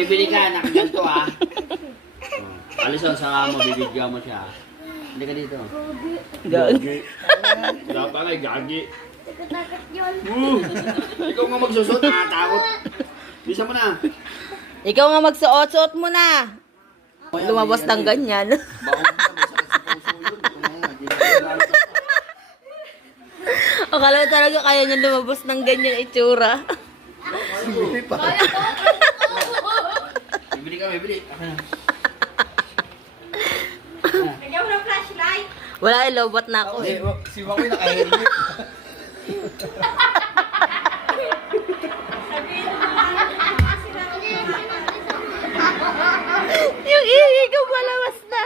bibili ka, nakaganto ha. Alison, sa mo, bibigyan mo siya. Hindi ka dito. Gagi. Wala pa nga, gagi. Takot yun. Ikaw nga magsusot, nakatakot. Bisa mo na. Ikaw nga magsuot-suot mo na. Lumabas ng ganyan. Akala ko talaga kaya niya lumabas ng ganyan itsura. Bibili ka, bibili. Lagyan mo ng flashlight. Wala, ilobot na ako eh. Si Makoy naka-helmet. Yung ihi ko palabas na.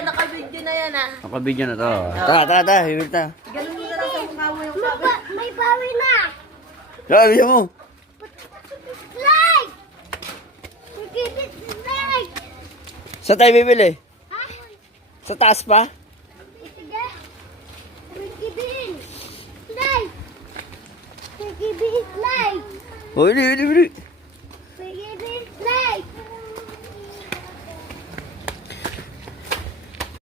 Naka-video na yan ah. Nakabidyo na to. Tara, bibili ta. Ganun mo na lang sa mukha mo yung May bawi na. Tara, bibili mo. Like! Give it like! Saan tayo bibili? Ha? Sa taas pa? Sige. Give it like! Give it like! O, bili.